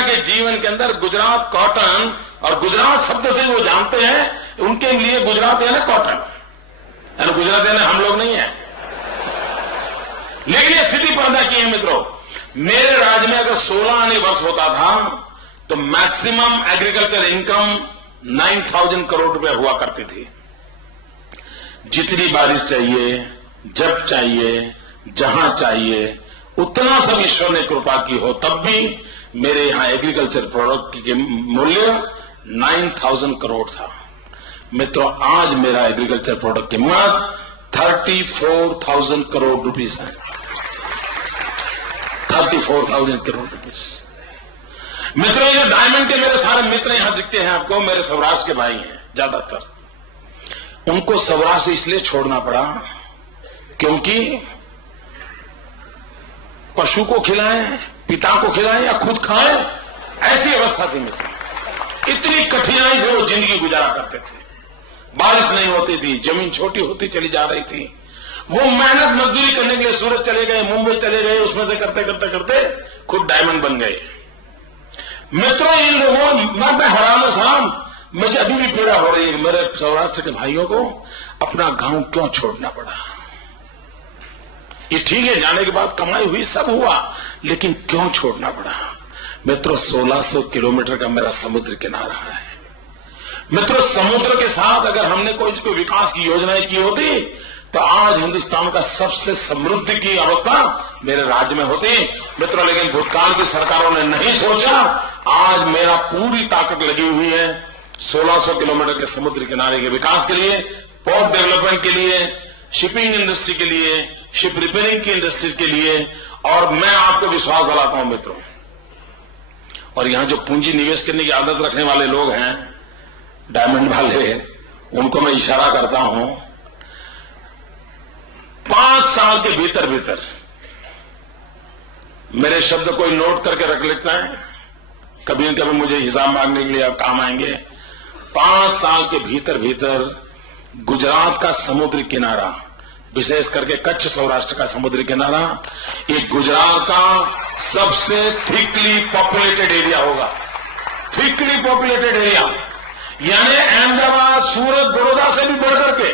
के जीवन के अंदर गुजरात कॉटन और गुजरात शब्द से वो जानते हैं, उनके लिए गुजरात यानी कॉटन, यानी गुजरात यानी हम लोग नहीं है। लेकिन ये स्थिति पैदा की है मित्रों। मेरे राज्य में अगर 16 आने वर्ष होता था तो मैक्सिमम एग्रीकल्चर इनकम 9,000 करोड़ रुपए हुआ करती थी। जितनी बारिश चाहिए, जब चाहिए, जहां चाहिए, उतना सब ईश्वर ने कृपा की हो, तब भी मेरे यहां एग्रीकल्चर प्रोडक्ट के मूल्य 9,000 करोड़ था। मित्रों, आज मेरा एग्रीकल्चर प्रोडक्ट की कीमत 34,000 करोड़ रुपीस है। 34,000 करोड़ रुपीस। मित्रों, ये डायमंड के मेरे सारे मित्र यहां दिखते हैं आपको, मेरे सौराष्ट्र के भाई हैं ज्यादातर। उनको सौराष्ट्र इसलिए छोड़ना पड़ा क्योंकि पशु को खिलाएं, पिता को खिलाएं या खुद खाएं, ऐसी अवस्था थी मित्र। इतनी कठिनाई से वो जिंदगी गुजारा करते थे। बारिश नहीं होती थी, जमीन छोटी होती चली जा रही थी। वो मेहनत मजदूरी करने के लिए सूरत चले गए, मुंबई चले गए, उसमें से करते करते करते खुद डायमंड बन गए। मित्रों, इन लोगों मैं हैरान हूं साहब, मुझे अभी भी पीड़ा हो रही है। मेरे सौराष्ट्र के भाइयों को अपना गांव क्यों छोड़ना पड़ा? ये ठीक है, जाने के बाद कमाई हुई, सब हुआ, लेकिन क्यों छोड़ना पड़ा? मित्रों, 1600 किलोमीटर का मेरा समुद्र किनारा है। मित्रों, समुद्र के साथ अगर हमने कोई विकास की योजनाएं की होती तो आज हिंदुस्तान का सबसे समृद्धि की अवस्था मेरे राज्य में होती। मित्रों, लेकिन भूतकाल की सरकारों ने नहीं सोचा। आज मेरा पूरी ताकत लगी हुई है 1600 किलोमीटर के समुद्र किनारे के विकास के लिए, पोर्ट डेवलपमेंट के लिए, शिपिंग इंडस्ट्री के लिए, शिप रिपेयरिंग की इंडस्ट्री के लिए। और मैं आपको विश्वास दिलाता हूं मित्रों, और यहां जो पूंजी निवेश करने की आदत रखने वाले लोग हैं, डायमंड वाले, उनको मैं इशारा करता हूं, 5 साल के भीतर भीतर मेरे शब्द कोई नोट करके रख लेता है, कभी न कभी मुझे हिसाब मांगने के लिए काम आएंगे। 5 साल के भीतर भीतर गुजरात का समुद्री किनारा, विशेष करके कच्छ सौराष्ट्र का समुद्री किनारा, एक गुजरात का सबसे थिकली पॉपुलेटेड एरिया होगा। थिकली पॉपुलेटेड एरिया यानी अहमदाबाद, सूरत, बड़ौदा से भी बढ़कर के।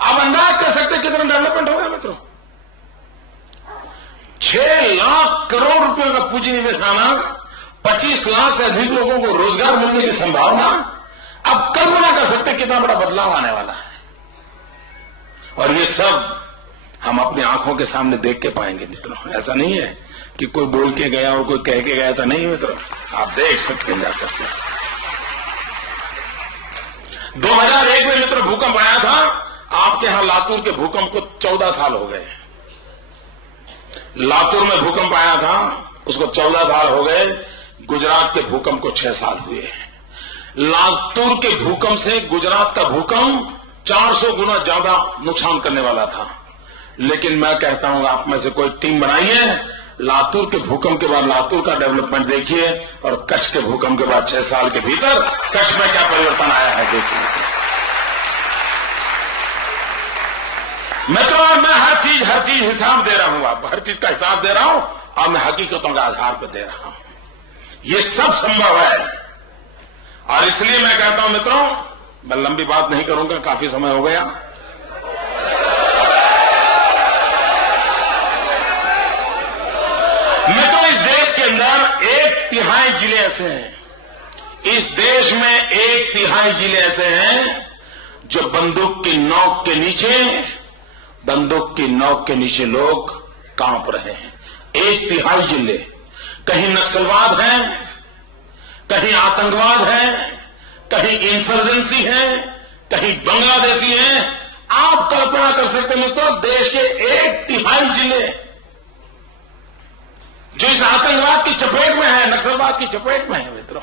आप अंदाज कर सकते कितना डेवलपमेंट होगा मित्रों। 6 लाख करोड़ रुपए का पूंजी निवेश आना, 25 लाख से अधिक लोगों को रोजगार मिलने की संभावना। आप कल्पना कर सकते कितना बड़ा बदलाव आने वाला है। और ये सब हम अपनी आंखों के सामने देख के पाएंगे मित्रों। ऐसा नहीं है कि कोई बोल के गया और कोई कह के गया, ऐसा नहीं मित्रों, आप देख सकते हैं जाकर के। 2001 में मित्रों भूकंप आया था। आपके यहां लातूर के भूकंप को 14 साल हो गए। लातूर में भूकंप आया था, उसको 14 साल हो गए। गुजरात के भूकंप को 6 साल हुए। लातूर के भूकंप से गुजरात का भूकंप 400 गुना ज्यादा नुकसान करने वाला था। लेकिन मैं कहता हूं, आप में से कोई टीम बनाइए, लातूर के भूकंप के बाद लातूर का डेवलपमेंट देखिए, और कच्छ के भूकंप के बाद 6 साल के भीतर कच्छ में क्या परिवर्तन आया है देखिए। मित्रों, मैं हर चीज हिसाब दे रहा हूं, आप हर चीज का हिसाब दे रहा हूं, और मैं हकीकतों के आधार पर दे रहा हूं। ये सब संभव है, और इसलिए मैं कहता हूं मित्रों, मैं लंबी बात नहीं करूंगा, काफी समय हो गया। मित्रों, इस देश के अंदर 1/3 जिले ऐसे हैं, इस देश में 1/3 जिले ऐसे हैं जो बंदूक की नोक के नीचे लोग कांप रहे हैं। 1/3 जिले, कहीं नक्सलवाद है, कहीं आतंकवाद है, कहीं इंसर्जेंसी है, कहीं बांग्लादेशी है। आप कल्पना कर सकते हैं मित्रों, देश के 1/3 जिले जो इस आतंकवाद की चपेट में है, नक्सलवाद की चपेट में है मित्रों।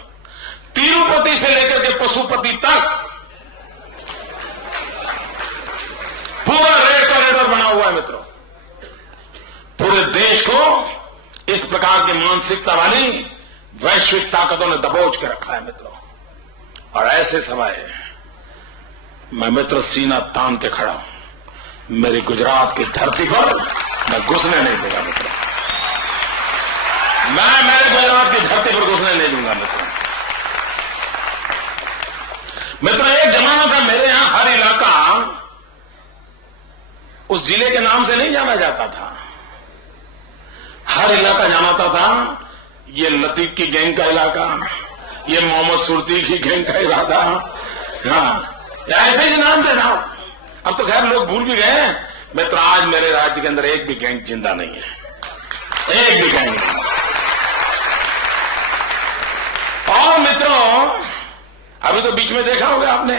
तिरुपति से लेकर के पशुपति तक पूरा रेड कॉरिडोर बना हुआ है मित्रों। पूरे देश को इस प्रकार की मानसिकता वाली वैश्विक ताकतों ने दबोच के रखा है मित्रों। और ऐसे समय मैं मित्र सीना तान के खड़ा हूं। मेरी गुजरात की धरती पर मैं घुसने नहीं दूंगा मित्रों, मैं मेरे गुजरात की धरती पर घुसने नहीं जाएगा मित्रों। मित्रों, एक जमाना था मेरे यहां हर इलाका उस जिले के नाम से नहीं जाना जाता था। हर इलाका जानाता था ये लतीफ की गैंग का इलाका, ये मोहम्मद सुरती की गैंग का इलाका। हाँ, ऐसे ही नाम थे साहब। अब तो खैर लोग भूल भी गए। मित्र, आज मेरे राज्य के अंदर एक भी गैंग जिंदा नहीं है, एक भी गैंग नहीं। और मित्रों, अभी तो बीच में देखा होगा आपने,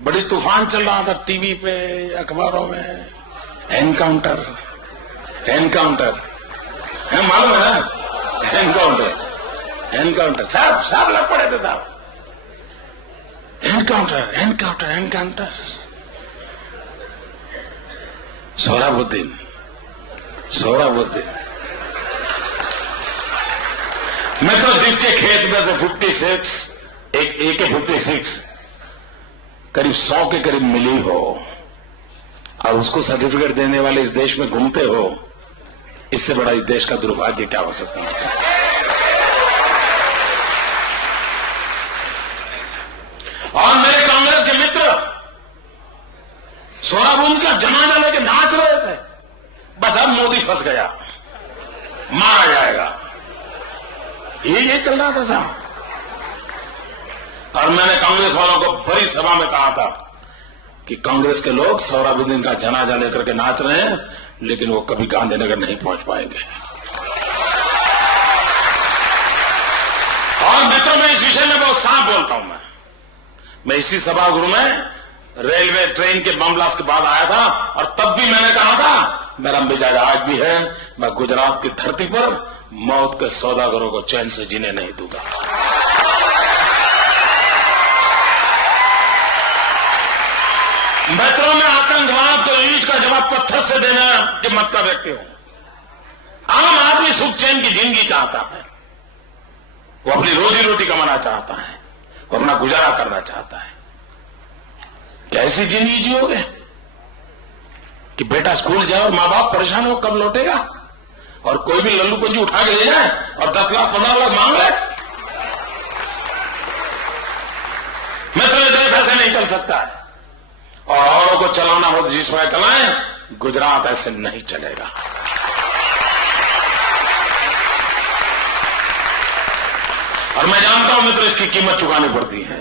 बड़ी तूफान चल रहा था टीवी पे, अखबारों में, एनकाउंटर एनकाउंटर है, मालूम है ना? एनकाउंटर एनकाउंटर, सब लग पड़े थे साहब। Encounter encounter encounter. सोहराबुद्दीन मित्रों, जिसके खेत में से 56 एक AK-56 करीब 100 के करीब मिली हो और उसको सर्टिफिकेट देने वाले इस देश में घूमते हो, इससे बड़ा इस देश का दुर्भाग्य क्या हो सकता है? और मेरे कांग्रेस के मित्र सोहराबुद्दीन का जनाजा लेके नाच रहे थे। बस अब मोदी फंस गया, मारा जाएगा, ये चल रहा था साहब। और मैंने कांग्रेस वालों को बड़ी सभा में कहा था कि कांग्रेस के लोग सोहराबुद्दीन का जनाजा लेकर के नाच रहे हैं, लेकिन वो कभी गांधीनगर नहीं पहुंच पाएंगे। और मित्रों, मैं इस विषय में बहुत साफ बोलता हूं। मैं इसी सभागृह में रेलवे ट्रेन के बम ब्लास्ट के बाद आया था और तब भी मैंने कहा था, मेरा मिजाज आज भी है, मैं गुजरात की धरती पर मौत के सौदागरों को चैन से जीने नहीं दूंगा। मित्रों, मैं आतंकवाद को ईंट का जवाब पत्थर से देना के मत का व्यक्ति हूं। आम आदमी सुख चैन की जिंदगी चाहता है, वो अपनी रोजी रोटी कमाना चाहता है, वो अपना गुजारा करना चाहता है। कैसी जिंदगी जियोगे कि बेटा स्कूल जाए और मां बाप परेशान हो कब लौटेगा, और कोई भी लल्लू पंजी उठा के ले जाए और 10 लाख 15 लाख मांग ले? मित्रों, ये देश ऐसे नहीं चल सकता है। और औरों को चलाना हो जिस तरह चलाएं, गुजरात ऐसे नहीं चलेगा। और मैं जानता हूं मित्र, इसकी कीमत चुकानी पड़ती है।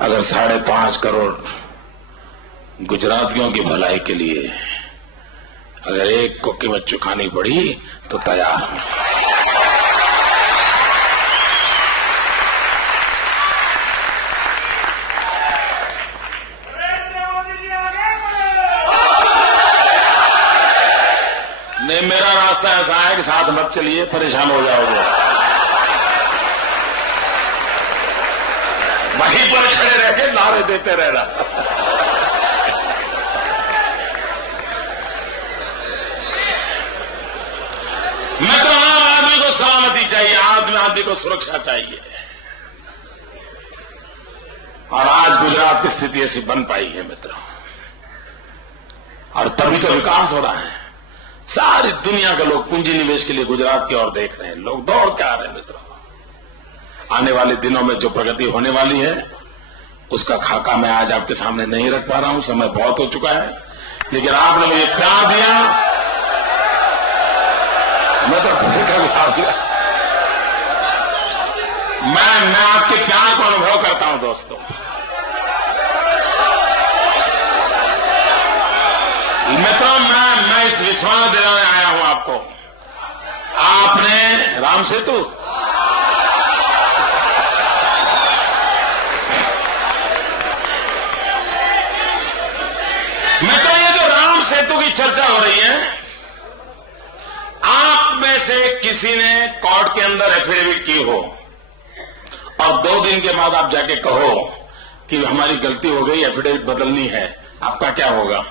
अगर 5.5 करोड़ गुजरातियों की भलाई के लिए अगर एक को कीमत चुकानी पड़ी तो तैयार हूं। नहीं, मेरा रास्ता ऐसा है कि साथ मत चलिए, परेशान हो जाओगे। वहीं पर खड़े रह के नारे देते रहना। मित्रों, आम आदमी को सलामती चाहिए, आदमी को सुरक्षा चाहिए। और आज गुजरात की स्थिति ऐसी बन पाई है मित्रों, और तभी तो विकास हो रहा है। सारी दुनिया के लोग पूंजी निवेश के लिए गुजरात की ओर देख रहे हैं, लोग दौड़ के आ रहे हैं मित्रों। आने वाले दिनों में जो प्रगति होने वाली है उसका खाका मैं आज आपके सामने नहीं रख पा रहा हूं, समय बहुत हो चुका है। लेकिन आपने मुझे प्यार दिया, मैं तो मैं आपके प्यार को अनुभव करता हूं दोस्तों। मित्रों, मैं इस विश्वास दिलाने आया हूं आपको, आपने राम सेतु मित्रों, ये जो राम सेतु की चर्चा हो रही है, आप में से किसी ने कोर्ट के अंदर एफिडेविट की हो और 2 दिन के बाद आप जाके कहो कि हमारी गलती हो गई, एफिडेविट बदलनी है, आपका क्या होगा?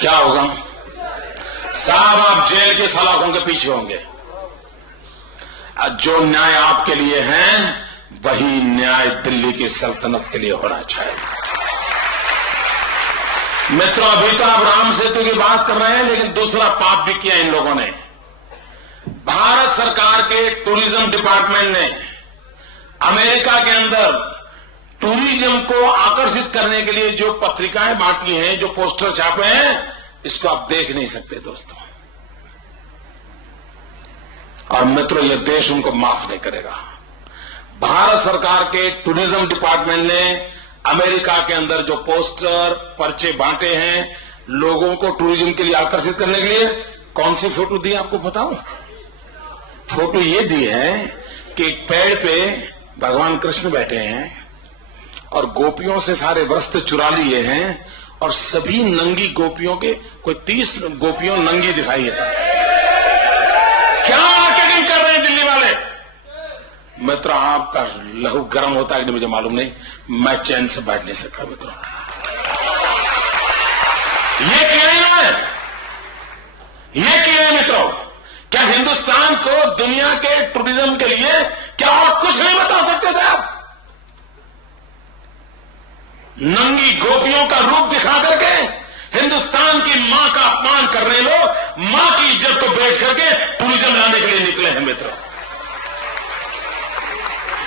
क्या होगा साहब? आप जेल के सलाखों के पीछे होंगे। जो न्याय आपके लिए है वही न्याय दिल्ली की सल्तनत के लिए होना चाहिए। मित्रों, अभी तो आप राम सेतु की बात कर रहे हैं, लेकिन दूसरा पाप भी किया इन लोगों ने। भारत सरकार के टूरिज्म डिपार्टमेंट ने अमेरिका के अंदर टूरिज्म को आकर्षित करने के लिए जो पत्रिकाएं बांटी हैं, जो पोस्टर छापे हैं, इसको आप देख नहीं सकते दोस्तों। और मित्रों, यह देश उनको माफ नहीं करेगा। भारत सरकार के टूरिज्म डिपार्टमेंट ने अमेरिका के अंदर जो पोस्टर पर्चे बांटे हैं लोगों को टूरिज्म के लिए आकर्षित करने के लिए, कौन सी फोटो दी आपको बताऊं? फोटो ये दी है कि एक पेड़ पे भगवान कृष्ण बैठे हैं और गोपियों से सारे वस्त्र चुरा लिए हैं और सभी नंगी गोपियों के, कोई 30 गोपियों नंगी दिखाई है। सर क्या मार्केटिंग कर रहे हैं दिल्ली वाले? मित्र, आपका लहू गर्म होता है कि नहीं मुझे मालूम नहीं, मैं चैन से बैठ नहीं सकता मित्रों। ये किया है, ये किया है मित्रों। क्या हिंदुस्तान को दुनिया के टूरिज्म के लिए क्या और कुछ नहीं बता सकते थे आप? नंगी गोपियों का रूप दिखा करके हिंदुस्तान की मां का अपमान कर रहे लोग मां की इज्जत को बेच करके टूरिज्म लाने के लिए निकले हैं मित्रों।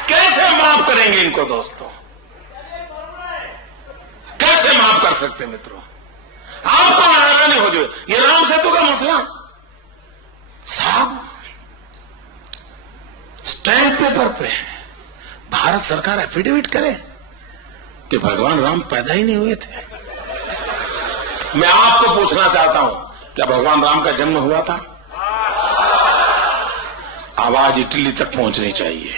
कैसे माफ करेंगे इनको दोस्तों? कैसे माफ कर सकते मित्रों? आपको हैरानी हो जाए, ये राम सेतु का मसला साहब स्टैंप पेपर पे भारत सरकार एफिडेविट करे कि भगवान राम पैदा ही नहीं हुए थे। मैं आपको पूछना चाहता हूं, क्या भगवान राम का जन्म हुआ था? आवाज इटली तक पहुंचनी चाहिए।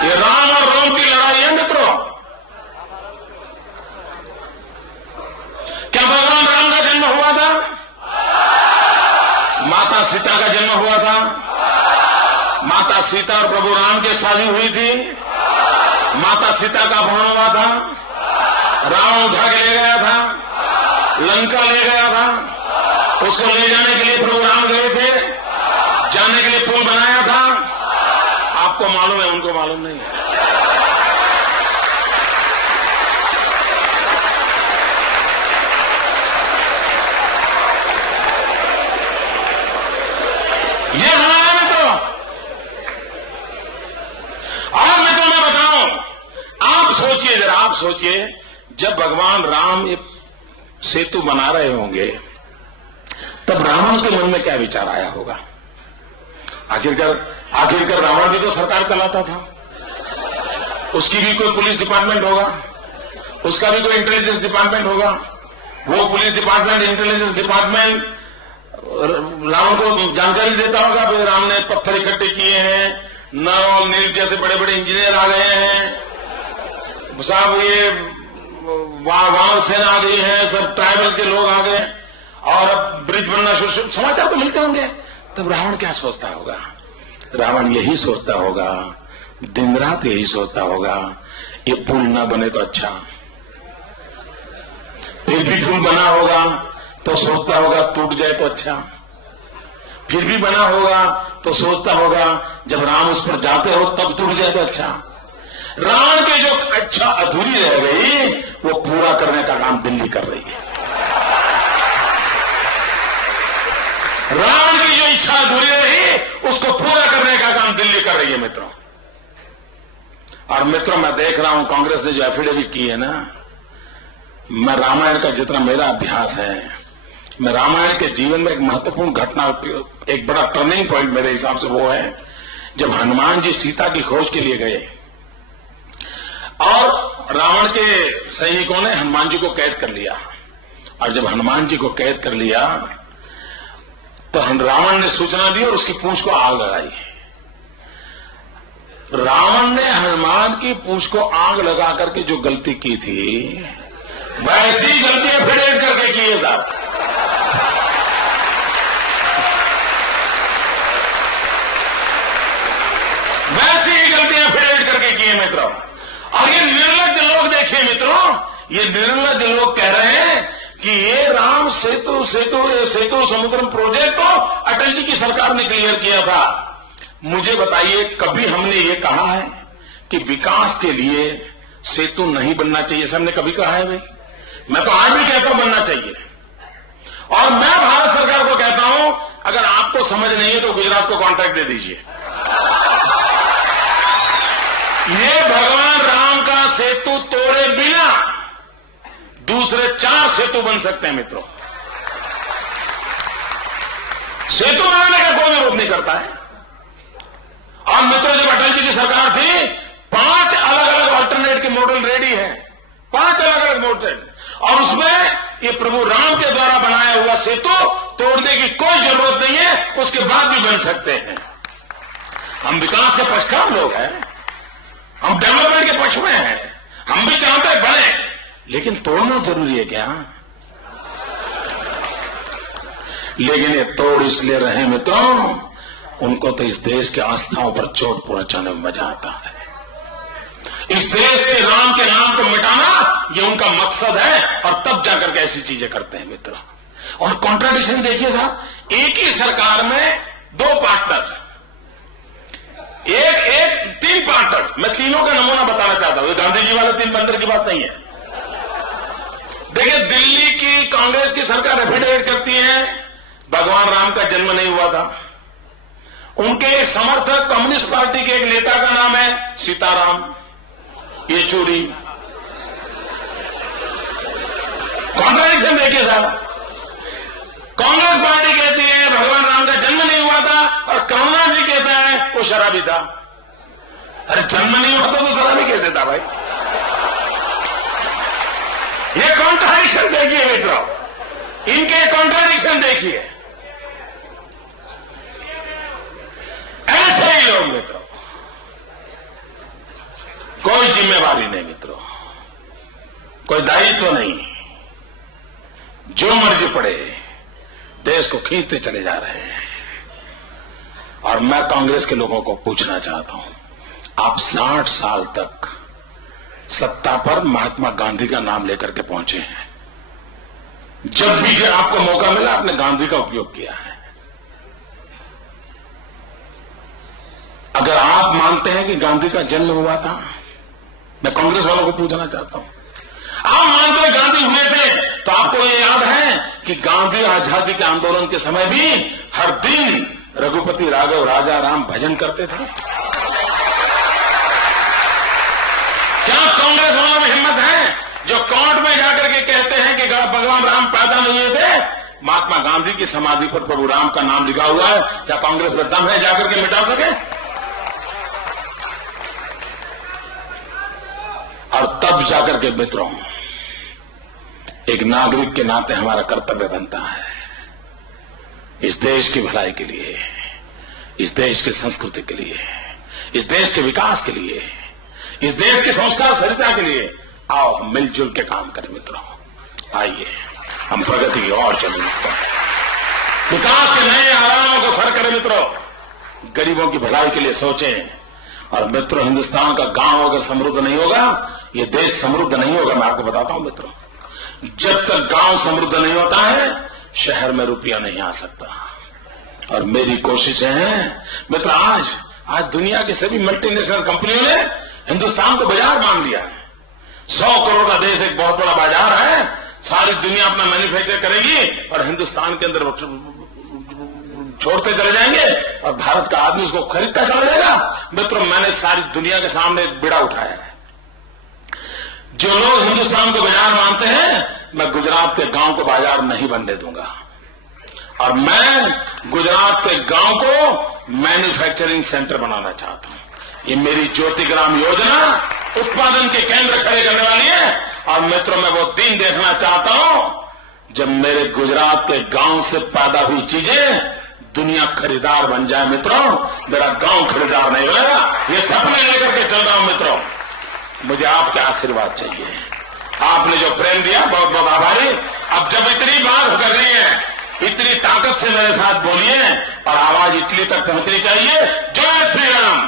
ये राम और रोम की लड़ाई है मित्रों। क्या भगवान राम का जन्म हुआ था? माता सीता का जन्म हुआ था। माता सीता और प्रभु राम की शादी हुई थी। माता सीता का अपहरण हुआ था। रावण उठा के ले गया था, लंका ले गया था। उसको ले जाने के लिए प्रभु राम गए थे, जाने के लिए पुल बनाया था। आपको मालूम है, उनको मालूम नहीं है। ये है मित्रों। और मित्रों मैं बताऊं, आप सोचिए जरा, आप सोचिए जब भगवान राम ये सेतु बना रहे होंगे तब रावण के मन में क्या विचार आया होगा? आखिरकार रावण भी तो सरकार चलाता था। उसकी भी कोई पुलिस डिपार्टमेंट होगा, उसका भी कोई इंटेलिजेंस डिपार्टमेंट होगा। वो police department, intelligence department Ravan को जानकारी देता होगा भाई राम ने पत्थर इकट्ठे किए हैं, नर और नील जैसे बड़े बड़े इंजीनियर आ गए हैं साहब, ये वानर सेना आ गई है, सब ट्राइबल के लोग आ गए और अब ब्रिज बनना शुरू। समाचार तो मिलते होंगे। तब रावण क्या सोचता होगा? रावण यही सोचता होगा, दिन रात यही सोचता होगा, ये पुल ना बने तो अच्छा। फिर भी पुल बना होगा तो सोचता होगा टूट जाए तो अच्छा। फिर भी बना होगा तो सोचता होगा जब राम उस पर जाते हो तब टूट जाए तो अच्छा। रावण की जो अच्छा अधूरी रह गई वो पूरा करने का काम दिल्ली कर रही है। रावण की जो इच्छा अधूरी रही उसको पूरा करने का काम दिल्ली कर रही है मित्रों। और मित्रों मैं देख रहा हूं कांग्रेस ने जो एफिडेविट की है ना, मैं रामायण का जितना मेरा अभ्यास है, मैं रामायण के जीवन में एक महत्वपूर्ण घटना, एक बड़ा टर्निंग पॉइंट मेरे हिसाब से वो है जब हनुमान जी सीता की खोज के लिए गए और रावण के सैनिकों ने हनुमान जी को कैद कर लिया। और जब हनुमान जी को कैद कर लिया तो रावण ने सूचना दी और उसकी पूंछ को आग लगाई। रावण ने हनुमान की पूंछ को आग लगा करके जो गलती की थी वैसी गलती एफिडेविट करके की है साहब। वैसी ही गलतियां एफिडेविट करके की है मित्रों। और ये निर्लज्ज लोग देखिए मित्रों, ये निर्लज्ज लोग कह रहे हैं कि ये राम सेतु समुद्रम प्रोजेक्ट तो अटल जी की सरकार ने क्लियर किया था। मुझे बताइए कभी हमने ये कहा है कि विकास के लिए सेतु नहीं बनना चाहिए? सबने कभी कहा है भाई? मैं तो आज भी कहता हूं बनना चाहिए। और मैं भारत सरकार को कहता हूं समझ नहीं है तो गुजरात को कॉन्ट्रैक्ट दे दीजिए। ये भगवान राम का सेतु तोड़े बिना दूसरे 4 सेतु बन सकते हैं मित्रों। सेतु बनाने का कोई विरोध नहीं करता है। और मित्रों, जब अटल जी की सरकार थी 5 अलग अलग अल्टरनेट के मॉडल रेडी हैं, 5 अलग अलग मॉडल, और उसमें ये प्रभु राम के द्वारा बनाया हुआ सेतु तोड़ने की कोई जरूरत नहीं है, उसके बाद भी बन सकते हैं। हम विकास के पक्षकार लोग हैं, हम डेवलपमेंट के पक्ष में हैं, हम भी चाहते हैं बने, लेकिन तोड़ना जरूरी है क्या? लेकिन ये तोड़ इसलिए रहे मित्रों, उनको तो इस देश के आस्थाओं पर चोट पहुंचाने में मजा आता है। इस देश के राम के नाम को मिटाना ये उनका मकसद है, और तब जाकर के ऐसी चीजें करते हैं मित्रों। और कॉन्ट्राडिक्शन देखिए साहब, एक ही सरकार में 2 पार्टनर, एक 3 पार्टनर। मैं तीनों का नमूना बताना चाहता हूं, गांधी जी वाले 3 बंदर की बात नहीं है। देखिए, दिल्ली की कांग्रेस की सरकार एफिडेविट करती है भगवान राम का जन्म नहीं हुआ था। उनके एक समर्थक कम्युनिस्ट पार्टी के एक नेता का नाम है सीताराम येचुरी। कॉन्ट्राडिक्शन देखिए साहब, कांग्रेस पार्टी कहती है भगवान राम का जन्म नहीं हुआ था, और करुणा जी कहता है वो शराबी था। अरे जन्म नहीं हुआ तो शराबी कैसे था भाई? ये कॉन्ट्राडिक्शन देखिए मित्रों, इनके कॉन्ट्राडिक्शन देखिए। ऐसे ही लोग मित्रों, कोई जिम्मेवारी नहीं मित्रों, कोई दायित्व नहीं, जो मर्जी पड़े देश को खींचते चले जा रहे हैं। और मैं कांग्रेस के लोगों को पूछना चाहता हूं, आप 60 साल तक सत्ता पर महात्मा गांधी का नाम लेकर के पहुंचे हैं। जब भी आपको मौका मिला आपने गांधी का उपयोग किया है। अगर आप मानते हैं कि गांधी का जन्म हुआ था, मैं कांग्रेस वालों को पूछना चाहता हूं, आप मानते हैं गांधी हुए थे, तो आपको ये याद है कि गांधी आजादी के आंदोलन के समय भी हर दिन रघुपति राघव राजा राम भजन करते थे? क्या कांग्रेस वालों में हिम्मत है जो कोर्ट में जाकर के कहते हैं कि भगवान राम पैदा नहीं हुए थे, महात्मा गांधी की समाधि पर प्रभु राम का नाम लिखा हुआ है? क्या कांग्रेस में दम है जाकर के मिटा सके? और तब जाकर के मित्रों, एक नागरिक के नाते हमारा कर्तव्य बनता है इस देश की भलाई के लिए, इस देश की संस्कृति के लिए, इस देश के विकास के लिए, इस देश की संस्कार सरिता के लिए। आओ हम मिलजुल के काम करें मित्रों, आइए हम प्रगति की ओर चलें मित्रों, विकास के नए आयामों को सर करें मित्रों, गरीबों की भलाई के लिए सोचें। और मित्रों, हिंदुस्तान का गांव अगर समृद्ध नहीं होगा, ये देश समृद्ध नहीं होगा। मैं आपको बताता हूं मित्रों, जब तक गांव समृद्ध नहीं होता है, शहर में रुपया नहीं आ सकता। और मेरी कोशिशें हैं मित्र, आज दुनिया की सभी मल्टीनेशनल कंपनियों ने हिंदुस्तान को बाजार मान लिया है। 100 करोड़ का देश एक बहुत बड़ा बाजार है, सारी दुनिया अपना मैन्युफैक्चर करेगी और हिंदुस्तान के अंदर छोड़ते चले जाएंगे, और भारत का आदमी उसको खरीदता चला जाएगा। मित्रों, मैंने सारी दुनिया के सामने एक बीड़ा उठाया है। जो लोग हिंदुस्तान को बाजार मानते हैं, मैं गुजरात के गांव को बाजार नहीं बनने दूंगा, और मैं गुजरात के गांव को मैन्युफैक्चरिंग सेंटर बनाना चाहता हूं। ये मेरी ज्योतिग्राम योजना उत्पादन के केंद्र खड़े करने वाली है। और मित्रों, मैं वो दिन देखना चाहता हूं जब मेरे गुजरात के गांव से पैदा हुई चीजें दुनिया खरीदार बन जाए। मित्रों, मेरा गांव खरीदार नहीं बनेगा। ये सपने लेकर के चल रहा हूं मित्रों, मुझे आपके आशीर्वाद चाहिए। आपने जो प्रेम दिया, बहुत बहुत आभारी। अब जब इतनी बात कर रही है, इतनी ताकत से मेरे साथ बोलिए, और आवाज इटली तक पहुंचनी चाहिए। जय श्री राम।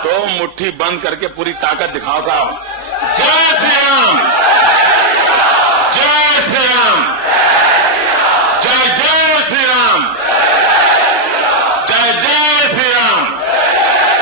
तो मुट्ठी बंद करके पूरी ताकत दिखाओ साहब। जय श्री राम, जय श्री राम।